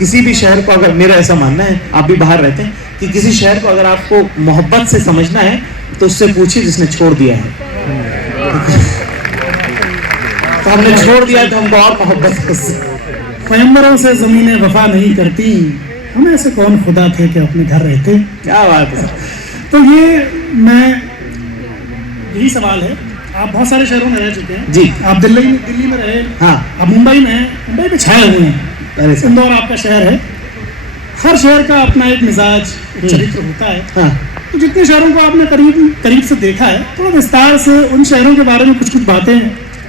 किसी भी शहर को अगर, मेरा ऐसा मानना है, आप भी बाहर रहते हैं, कि किसी शहर को अगर आपको मोहब्बत से समझना है तो उससे पूछिए जिसने छोड़ दिया है। तो हमने छोड़ दिया तो हमको और मोहब्बत है उससे। पैगंबरों से ज़मीनें वफा नहीं करती, हम ऐसे कौन खुदा थे कि अपने घर रहते। क्या बात है। तो ये यही सवाल है। आप बहुत सारे शहरों में रह चुके हैं जी। आप दिल्ली में रहे, हाँ। आप मुंबई में हैं, मुंबई में छाए हुए हैं, इंदौर आपका शहर है। हर शहर का अपना एक मिजाज, एक चरित्र होता है। हाँ। तो जितने शहरों को आपने करीब से देखा है, थोड़ा विस्तार से उन शहरों के बारे में कुछ बातें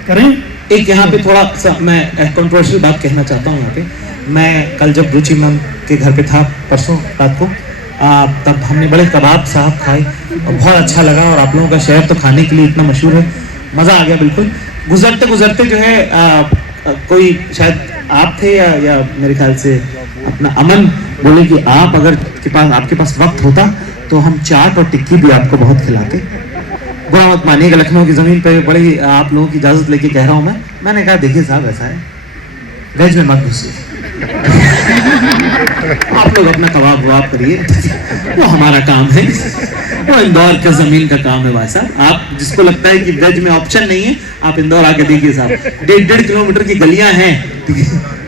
करें। एक यहाँ पे थोड़ा सा मैं कंट्रोवर्शियल बात कहना चाहता हूँ। यहाँ पे मैं कल जब रुचि मैम के घर पे था परसों रात को, तब हमने बड़े कबाब साहब खाए और बहुत अच्छा लगा। और आप लोगों का शहर तो खाने के लिए इतना मशहूर है, मज़ा आ गया बिल्कुल। गुजरते गुजरते जो है कोई शायद आप थे या मेरे ख्याल से अपना अमन बोले कि आप अगर आपके पास वक्त होता तो हम चाट और टिक्की भी आपको बहुत खिलाते। बुरा मत मानिएगा, लखनऊ की ज़मीन पे बड़ी आप लोगों की इजाज़त लेके कह रहा हूँ मैंने कहा देखिए साहब ऐसा है, वेज में मत घुसिए, आप लोग अपना कबाब वबाब करिए, वो हमारा काम है, वो इंदौर का ज़मीन का काम है भाई साहब। आप जिसको लगता है कि वेज में ऑप्शन नहीं है, आप इंदौर आके देखिए साहब, 1.5 किलोमीटर की गलियां हैं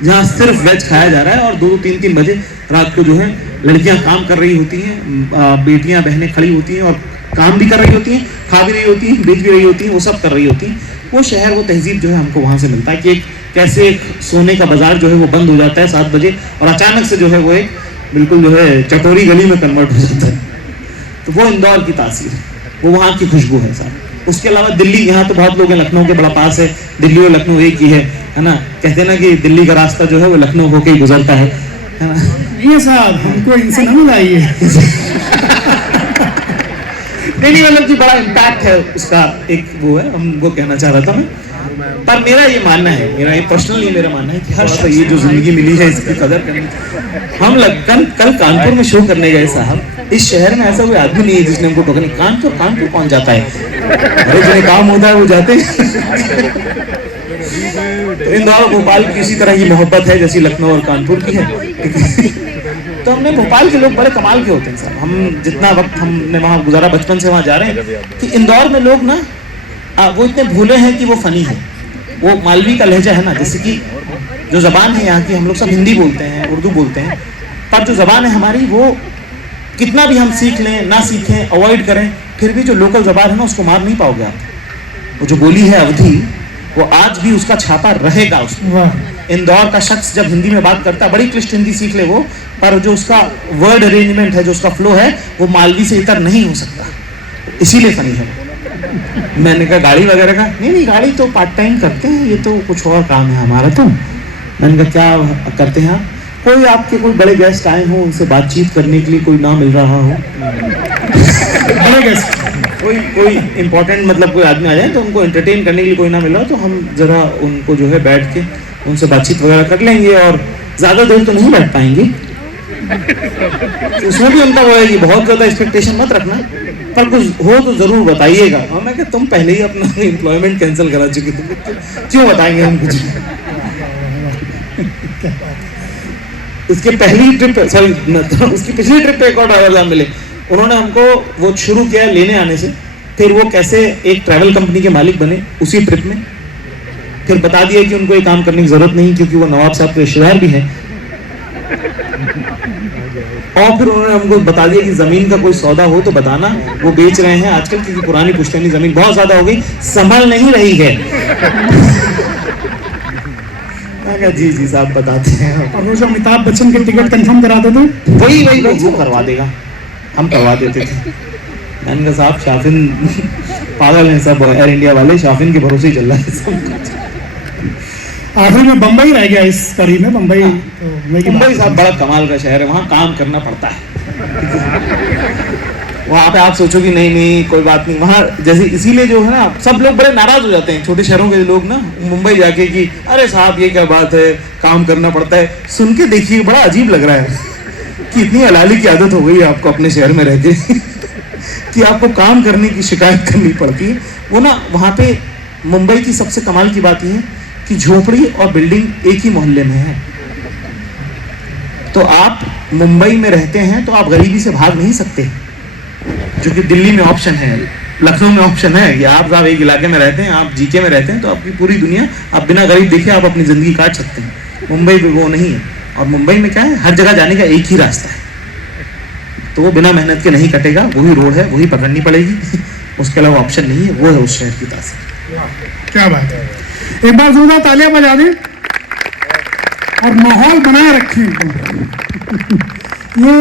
जहाँ सिर्फ वेज खाया जा रहा है। और 2-3 बजे रात को जो है लड़कियां काम कर रही होती हैं, बेटियां बहनें खड़ी होती हैं और काम भी कर रही होती हैं, खा भी रही होती हैं, बेच भी रही होती हैं, वो सब कर रही होती हैं। वो शहर, वो तहजीब जो है हमको वहाँ से मिलता है कि एक कैसे एक सोने का बाजार जो है वो बंद हो जाता है 7 बजे और अचानक से जो है वो एक बिल्कुल जो है चटोरी गली में कन्वर्ट हो जाता है। तो वो इंदौर की तासीर है, वो वहाँ की खुशबू है साहब। उसके अलावा दिल्ली, यहाँ तो बहुत लोग हैं, लखनऊ के बड़ा पास है, दिल्ली और लखनऊ एक ही है ना। कहते हैं ना कि दिल्ली का रास्ता जो है वो लखनऊ होके ही गुजरता है ना। ये साहब हमको इनसे न मिलाइए। नहीं मतलब कि बड़ा इम्पैक्ट है उसका, एक वो है, हम वो कहना चाह रहा था मैं। पर मेरा ये मानना है, मेरा ये पर्सनली मेरा मानना है कि हर शख्स ये जो जिंदगी मिली है इसकी कदर करनी। हम कल कानपुर में शो करने गए साहब, इस शहर में ऐसा कोई आदमी नहीं है जिसने हमको टोकन। कानपुर कौन जाता है, अरे जिन्हें काम होता है वो जाते हैं। तो इंदौर भोपाल की इसी तरह की मोहब्बत है जैसी लखनऊ और कानपुर की है। तो हमने, भोपाल के लोग बड़े कमाल के होते हैं साहब। हम जितना वक्त हमने वहाँ गुजारा, बचपन से वहाँ जा रहे हैं, कि इंदौर में लोग ना वो इतने भूले हैं कि वो फनी है। वो मालवी का लहजा है ना, जैसे कि जो ज़बान है यहाँ की, हम लोग सब हिंदी बोलते हैं, उर्दू बोलते हैं, पर जो ज़बान है हमारी, वो कितना भी हम सीख लें ना सीखें, अवॉइड करें, फिर भी जो लोकल ज़बान है ना उसको मार नहीं पाओगे आप। वो जो बोली है अवधी, वो आज भी उसका छापा रहेगा उसमें। इंदौर का शख्स जब हिंदी में बात करता है, बड़ी क्लिष्ट हिंदी सीख ले वो, पर जो उसका वर्ड अरेंजमेंट है, जो उसका फ्लो है, वो मालवी से इतर नहीं हो सकता, इसीलिए फनी है। मैंने कहा गाड़ी वगैरह का, नहीं गाड़ी तो पार्ट टाइम करते हैं, ये तो कुछ और काम है हमारा। तो मैंने कहा क्या करते हैं आप? कोई आपके कोई बड़े गेस्ट आए हो, उनसे बातचीत करने के लिए कोई ना मिल रहा हो, बड़े गेस्ट, कोई इम्पोर्टेंट मतलब कोई आदमी आ जाए तो उनको एंटरटेन करने के लिए कोई ना मिला, तो हम ज़रा उनको जो है बैठ के उनसे बातचीत वगैरह कर लेंगे, और ज़्यादा देर तो नहीं बैठ पाएंगे। उसमें भी उनका वो है कि बहुत ज़्यादा एक्सपेक्टेशन मत रखना, पर कुछ हो तो ज़रूर बताइएगा। और मैं कहता तुम पहले ही अपना एम्प्लॉयमेंट कैंसिल करा चुके थे, क्यों बताएंगे हम कुछ? उसकी पिछली ट्रिप पे एक और ड्राइवर साहब मिले, उन्होंने हमको वो शुरू किया लेने आने से, फिर वो कैसे एक ट्रैवल कंपनी के मालिक बने उसी ट्रिप में, फिर बता दिया कि उनको ये काम करने की जरूरत नहीं क्योंकि वो नवाब साहब के रिश्तेदार भी हैं, और फिर उन्होंने हमको बता दिया कि जमीन का कोई सौदा हो तो बताना, वो बेच रहे हैं आजकल क्योंकि पुरानी पुश्तैनी जमीन बहुत ज्यादा हो गई, संभल नहीं रही है। जी साहब बताते हैं। और वो जो अमिताभ बच्चन के टिकट कंफर्म करा देते, वही वो करवा देगा, हम करवा देते थे। मैंने कहा साहब शाफिन पागल है सब, एयर इंडिया वाले शाफिन के भरोसे ही चल रहा है सब। आखिर में बम्बई रह गया इस कड़ी में। मुंबई साहब बड़ा कमाल का शहर है, वहाँ काम करना पड़ता है। वहाँ पे आप सोचो कि नहीं कोई बात नहीं, वहाँ जैसे इसीलिए जो है ना सब लोग बड़े नाराज हो जाते हैं, छोटे शहरों के लोग ना मुंबई जाके कि अरे साहब ये क्या बात है, काम करना पड़ता है। सुन के देखिए बड़ा अजीब लग रहा है कि इतनी हलाली की आदत हो गई है आपको अपने शहर में रहते कि आपको काम करने की शिकायत करनी पड़ती है। वो ना वहाँ पे मुंबई की सबसे कमाल की बात ये है कि झोपड़ी और बिल्डिंग एक ही मोहल्ले में है। तो आप मुंबई में रहते हैं तो आप गरीबी से भाग नहीं सकते, जो कि दिल्ली में ऑप्शन है, लखनऊ में ऑप्शन है कि आप एक इलाके में रहते हैं, आप जीके में रहते हैं तो आपकी पूरी दुनिया, आप बिना गरीब देखे आप अपनी ज़िंदगी काट सकते हैं। मुंबई में वो नहीं है, और मुंबई में क्या है, हर जगह जाने का एक ही रास्ता है, तो वो बिना मेहनत के नहीं कटेगा, वही रोड है, वही पकड़नी पड़ेगी, उसके अलावा ऑप्शन नहीं है। वो है उस शहर की तासीर। क्या बात है, एक बार जोरदार तालियां बजा दें और माहौल बनाए रखें। ये